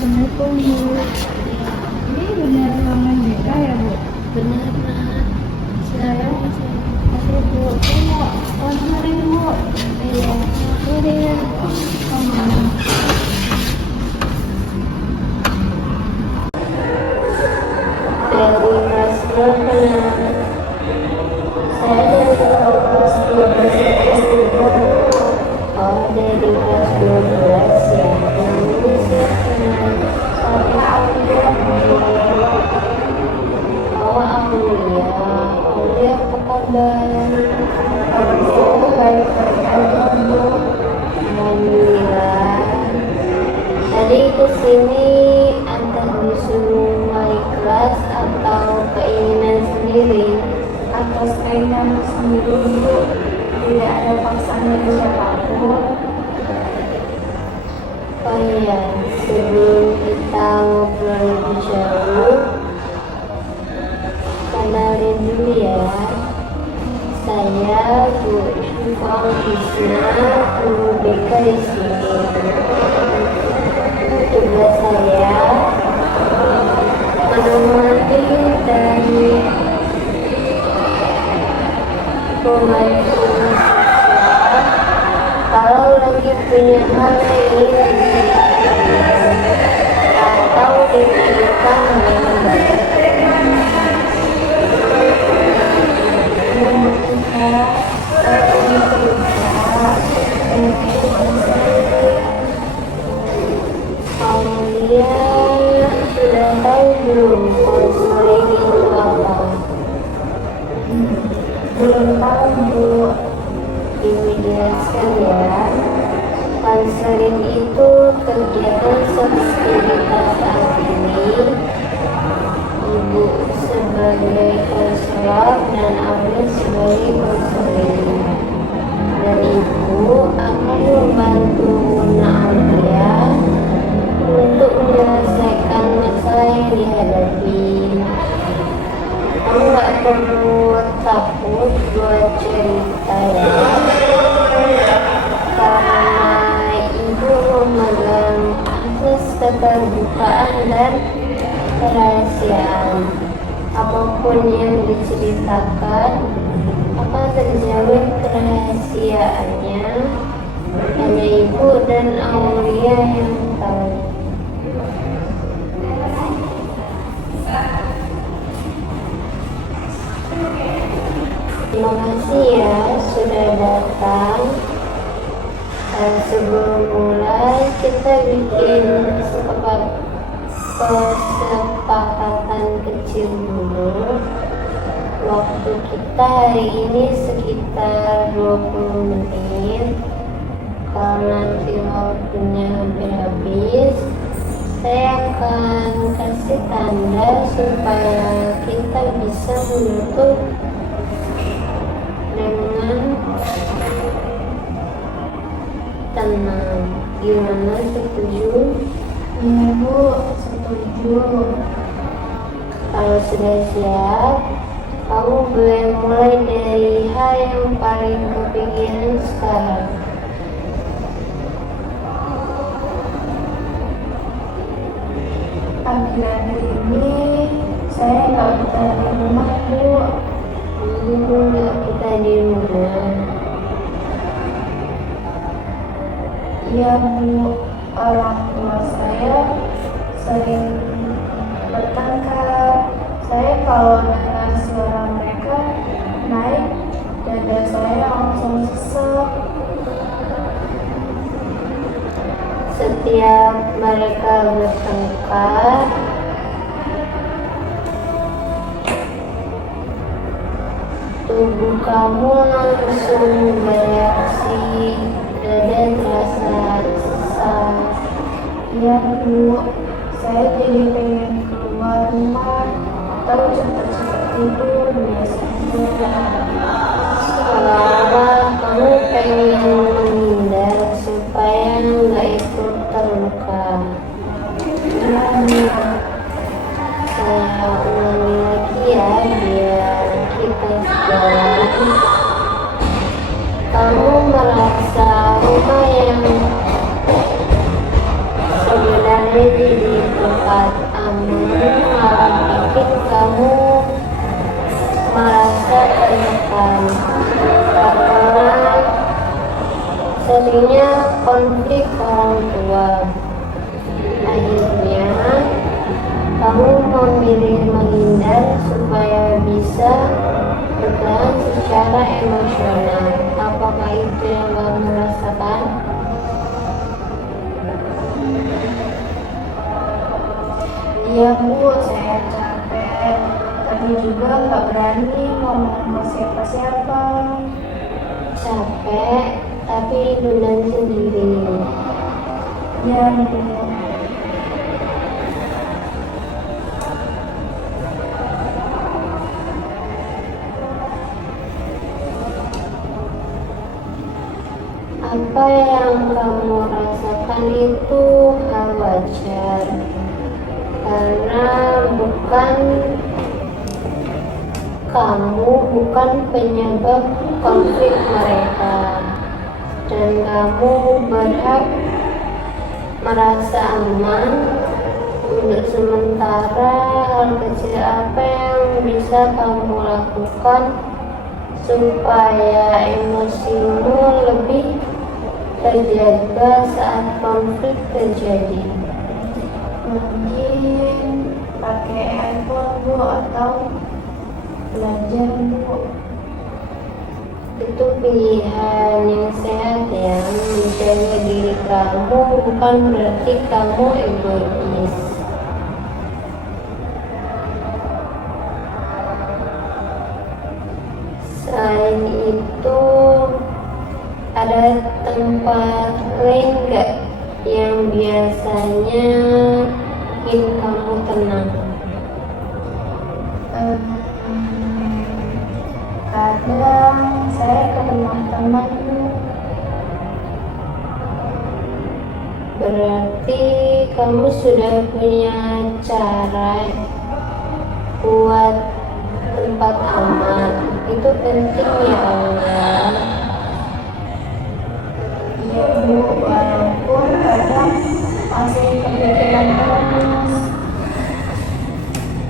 Assalamualaikum Bu. Ini benar ruangan BK ya Bu? Benar, Nak. Saya Silakan. Oke Bu, saya mau konseling Bu. Iya. Ini Dari kelas berapa, Nak? Saya dari kelas 12 SD. Oh, dari kelas 12 ya. Ini siapa, Nak? Oh, Aulia. Aulia, apa kabar? saya baik-baik aja Bu. Alhamdulillah. Tadi kesini ada disuruh wali kelas atau keinginan sendiri? Atas keinginan sendiri Bu, tidak ada paksaan dari siapapun. Oh iya, sebelum kita ngobrol lebih jauh, kenalin dulu ya. Saya Bu Aulisna, guru BK di sini. Tugas saya menemani dan membantu siswa kalau lagi punya hal yang ingin ditanyakan atau dipikirkan dengan baik. Aulia sudah tahu belum konseling itu apa? Belum tahu Bu. Ibu jelaskan ya. Konseling itu kegiatan sosialitas saat ini. Ibu sebagai konselor dan Aulia sebagai konseling. Dan ibu akan membantu Aulia untuk menyelesaikan masalah yang dihadapi. Kamu nggak perlu takut buat cerita ya, karena ibu memegang asas keterbukaan dan kerahasiaan. Apapun yang diceritakan akan terjamin kerahasiaannya. Hanya ibu dan Aulia yang tahu. Terima kasih ya sudah datang. Dan sebelum mulai kita bikin kesepakatan kecil dulu. Waktu kita hari ini sekitar 20 menit. Kalau nanti waktunya hampir habis, saya akan kasih tanda supaya kita bisa menutup dengan tenang. Gimana, setuju? Iya Bu, setuju. Kalau sudah siap, kamu boleh mulai dari hal yang paling kepikiran sekarang. Akhir-akhir ini saya nggak bisa di rumah Bu. Ibu nggak kita di rumah. Iya Bu, orang tua saya sering bertengkar. Saya kalau dengar suara mereka naik, dada saya langsung sesek. Setiap mereka bertengkar, tubuh kamu langsung bereaksi, dada terasa sesak. Iya Bu, saya jadi pengen keluar rumah atau cepat-cepat tidur biasanya. Seolah-olah kamu pengen menghindar supaya nggak ikut terluka. Iya Bu. Saya ulangi lagi ya, biar kita sejalan. Kamu merasa rumah yang sebenarnya jadi seringnya konflik orang tua. Akhirnya, kamu memilih menghindar supaya bisa bertahan secara emosional. Apakah itu yang kamu rasakan? Iya Bu, saya capek, tapi juga nggak berani ngomong ke siapa-siapa. Capek, tapi rinduan sendiri. Iya Bu. Apa yang kamu rasakan itu hal wajar, karena kamu bukan penyebab konflik mereka, dan kamu berhak merasa aman. Untuk sementara, hal kecil apa yang bisa kamu lakukan supaya emosimu lebih terjaga saat konflik terjadi? Mungkin pakai handphone Bu atau belajar Bu. Itu pilihan yang sehat ya. Menjaga diri kamu bukan berarti kamu egois. Selain itu, ada tempat lain gak yang biasanya bikin kamu tenang? Kadang saya ke teman-teman Bu. Berarti kamu sudah punya cara buat tempat aman. Itu penting ya Allah. Iya Bu, walaupun kadang masih kepikiran terus.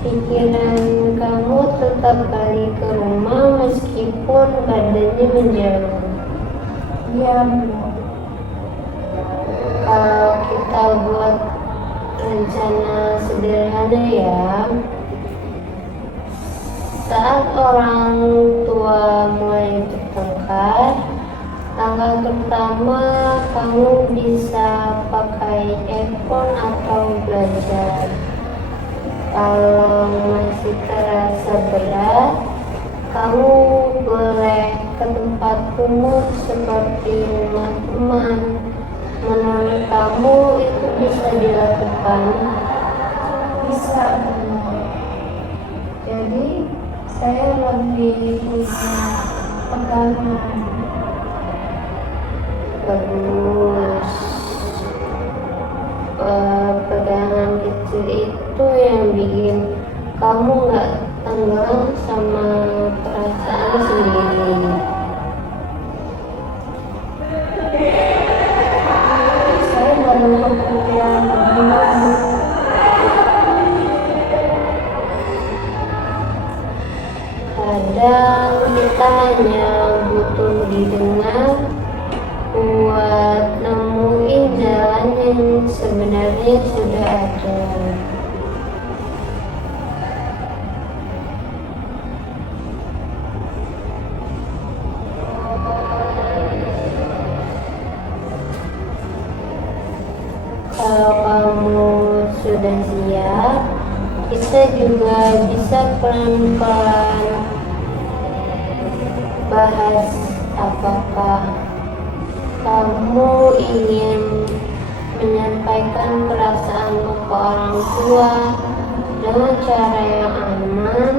Pikiran kamu tetap balik ke rumah meskipun badannya menjauh. Iya Bu. Kalau kita buat rencana sederhana ya, saat orang tua mulai bertengkar, langkah pertama kamu bisa pakai earphone atau belajar. Kalau masih terasa berat, kamu boleh ke tempat umum seperti rumah teman. Menurut kamu itu bisa dilakukan? Bisa Bu. Jadi saya lebih punya pegangan. Bagus. Pegangan kecil itu yang bikin kamu gak tenggelam sama perasaan sendiri. Saya baru kepikiran begini. Kadang kita hanya butuh didengar buat nemuin jalan yang sebenarnya sudah ada. Kalau kamu sudah siap, kita juga bisa pelan-pelan bahas apakah kamu ingin menyampaikan perasaanmu ke orang tua dengan cara yang aman,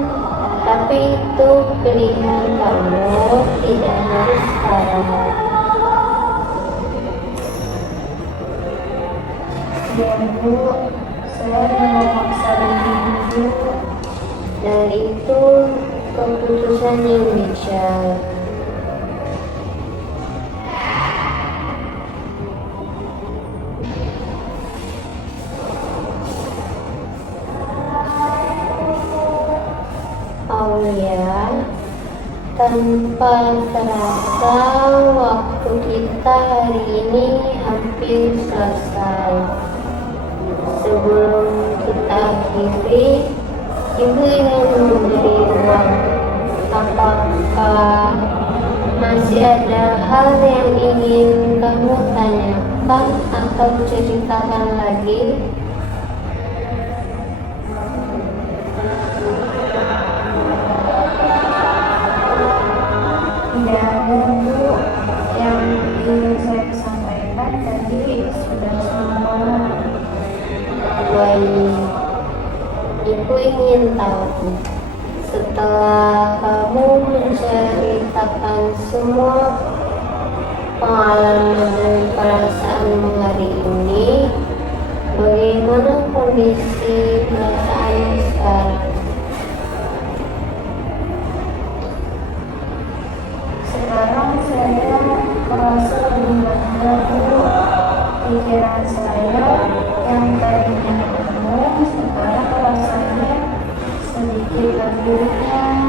tapi itu pilihan kamu, tidak harus sekarang. Ya Bu, saya mau memaksa diri dulu. Dan itu keputusan yang bijak. Aulia, tanpa terasa waktu kita kita hari ini hampir selesai. Sebelum kita akhiri, Ibu ingin memberi ruang. Apakah masih ada hal yang ingin kamu tanyakan atau ceritakan lagi? Tidak ada Bu, yang ingin saya sampaikan tadi sudah semua. Baik, Ibu ingin tahu, setelah kamu menceritakan semua pengalaman dan perasaanmu hari ini, bagaimana kondisi perasaanmu sekarang? Sekarang saya merasa lebih lega Bu. Pikiran saya yang tadinya penuh sekarang rasanya sedikit lebih ringan.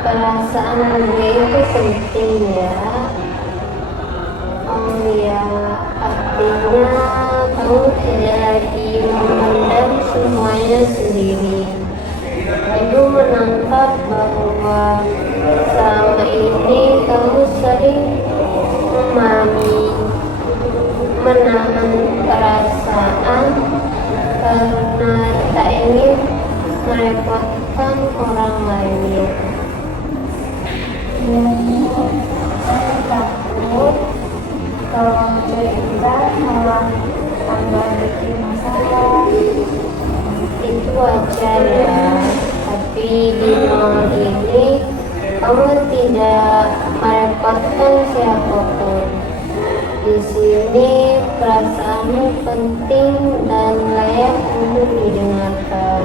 Perasaan lega itu penting ya. Oh ya, artinya kamu tidak lagi memandang semuanya sendiri. Ibu menangkap bahwa selama ini kamu sering menahan perasaan karena tak ingin merepotkan orang lain. Ya Bu, saya takut kalau cerita malah tambah bikin masalah. Itu wajar ya, tapi di momen ini kamu tidak merepotkan siapapun. Di sini perasaanmu penting dan layak untuk didengarkan.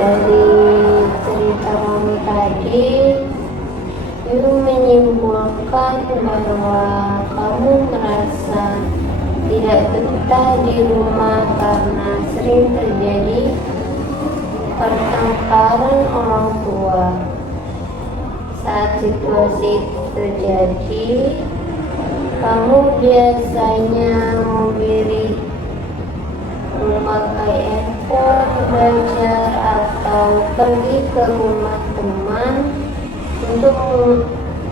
Dari cerita kamu tadi, Ibu menyimpulkan bahwa kamu merasa tidak betah di rumah karena sering terjadi pertengkaran orang tua. Saat situasi itu terjadi, kamu biasanya memakai effort belajar atau pergi ke rumah teman untuk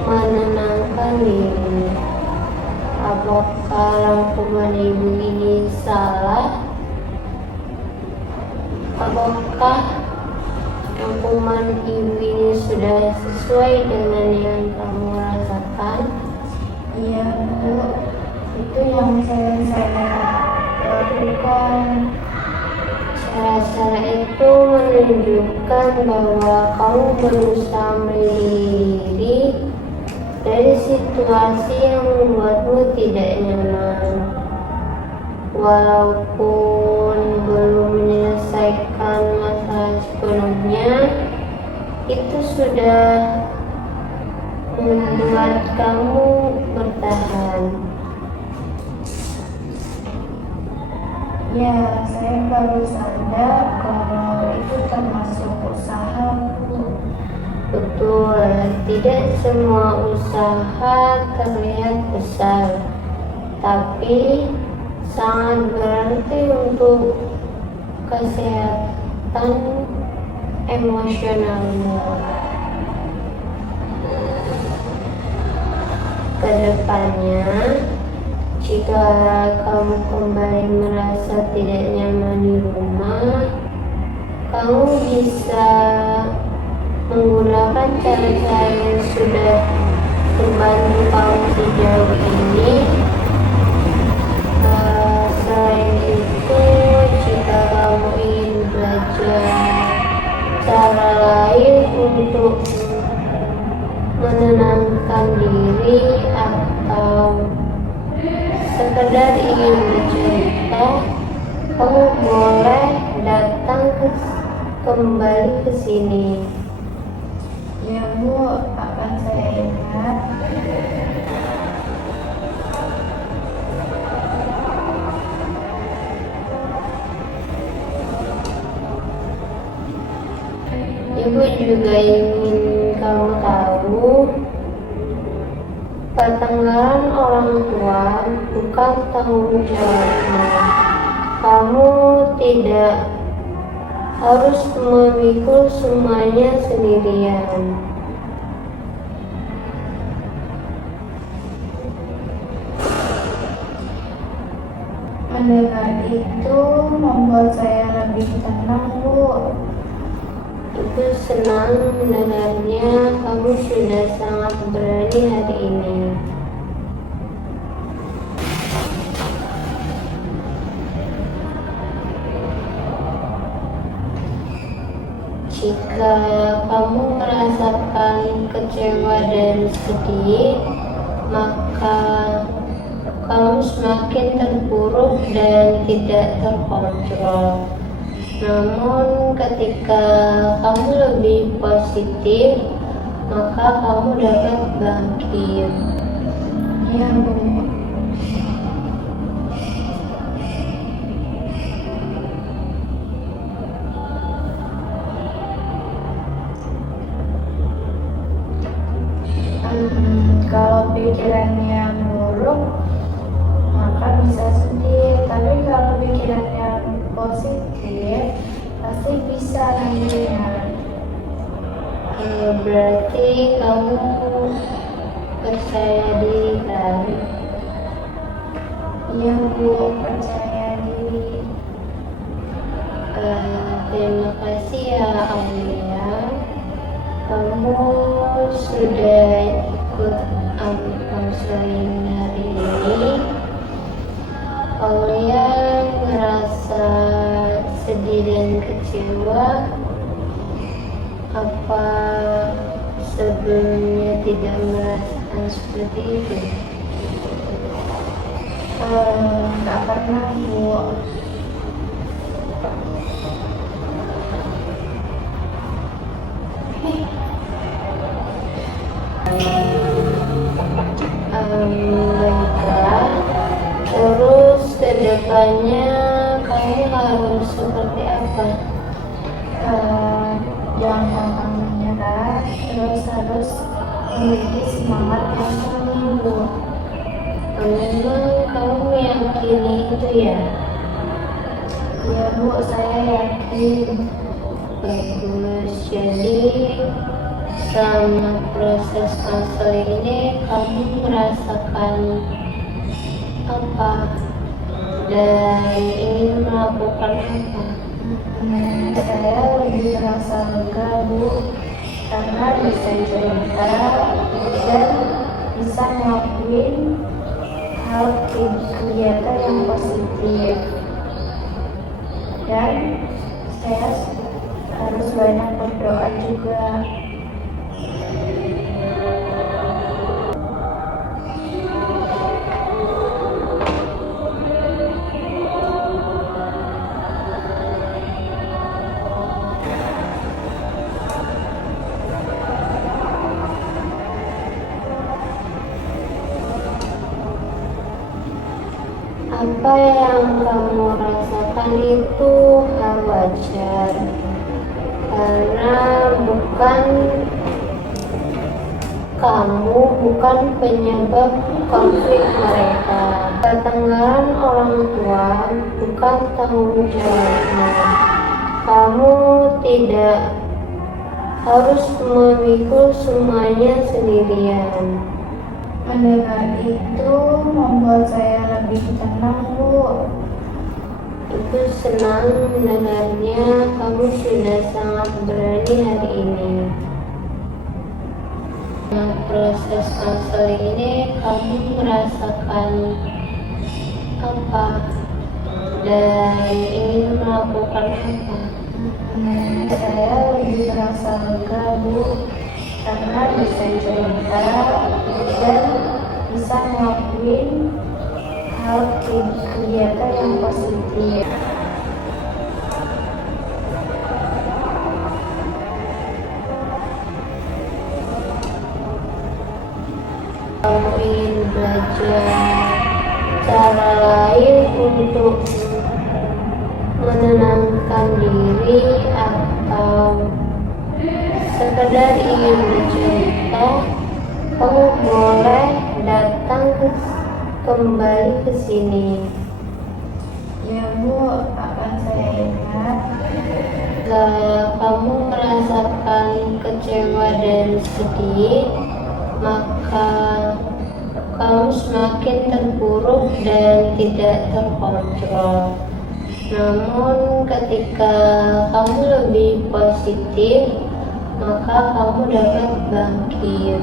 menenangkan diri. Apakah rangkuman Ibu ini salah? Apakah rangkuman Ibu ini sudah sesuai dengan yang kamu rasakan? Iya Bu, itu yang saya lakukan. Cara-cara itu menunjukkan bahwa kamu berusaha melindungi diri dari situasi yang membuatmu tidak nyaman. Walaupun belum menyelesaikan masalah sepenuhnya, itu sudah membuat kamu bertahan. Ya, saya baru sadar kalau itu termasuk usaha Bu. Betul, tidak semua usaha terlihat besar, tapi sangat berarti untuk kesehatan emosionalmu. Kedepannya, jika kamu kembali merasa tidak nyaman di rumah, kamu bisa menggunakan cara-cara yang sudah membantu kamu sejauh ini. Selain itu, jika kamu ingin belajar cara lain untuk menenangkan diri atau sekedar ingin bercerita, kamu boleh datang kembali ke sini. Ya Bu, akan saya ingat. Ibu juga ingin kamu tahu, pertengkaran orang tua bukan tanggung jawabmu. Kamu tidak harus memikul semuanya sendirian. Mendengar itu membuat saya lebih tenang, Bu. Ibu senang mendengarnya. Kamu sudah sangat berani hari ini. Jika kamu merasakan kecewa dan sedih, maka kamu semakin terpuruk dan tidak terkontrol. Namun ketika kamu lebih positif, maka kamu dapat bangkit. Iya, Bu. Kalau pikirannya buruk, maka bisa sedih. Tapi kalau pikirannya positif, pasti bisa nantinya. Berarti kamu percaya diri kan? Iya, Bu, percaya diri. Terima kasih ya Aulia. Kamu sudah ikut konseling hari ini. Aulia merasa sedih dan kecewa. Apa sebelumnya tidak merasakan seperti itu? Nggak pernah, Bu. Baiklah. Terus kedepannya kamu harus seperti apa? Jangan gampang menyerah, terus harus memiliki semangat yang tinggi, Bu. Memang kamu meyakini itu ya? Iya, Bu, saya yakin. Bagus. Jadi selama proses konseling ini kamu merasakan apa dan ingin melakukan apa? Saya lebih merasa lega, Bu, karena bisa cerita dan bisa ngelakuin hal kegiatan yang positif. Dan saya harus banyak berdoa juga. Apa yang kamu rasakan itu hal wajar, karena kamu bukan penyebab konflik mereka. Pertengkaran orang tua bukan tanggung jawabmu. Kamu tidak harus memikul semuanya sendirian. Mendengar itu membuat saya lebih tenang, Bu. Ibu senang mendengarnya. Kamu sudah sangat berani hari ini. Dalam proses konseling ini kamu merasakan apa dan ingin melakukan apa? Saya lebih merasa lega, Bu, karena bisa cerita dan bisa ngelakuin hal kegiatan yang positif. Kamu ingin belajar cara lain untuk menenangkan diri atau sekedar ingin bercerita, kamu boleh datang kembali ke sini. Ya Bu, akan saya ingat. Jika kamu merasakan kecewa dan sedih, maka kamu semakin terpuruk dan tidak terkontrol. Namun ketika kamu lebih positif, maka kamu dapat bangkit.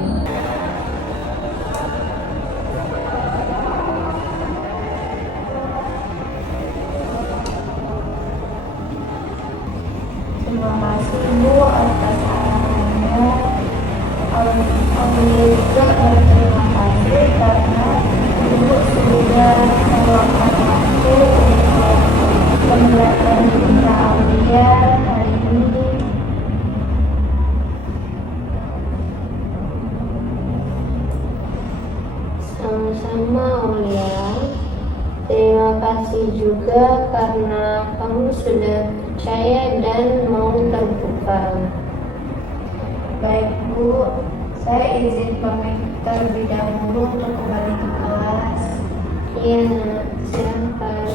Terima kasih Bu atas arahannya. Juga berterima kasih karena Ibu sudah meluangkan waktu untuk pembelajaran Putra Aulia hari ini. Sama-sama Aulia. Terima kasih juga karena kamu sudah percaya dan mau terbuka. Baik Bu, saya izin pamit terlebih dahulu untuk kembali ke kelas. Iya, silakan.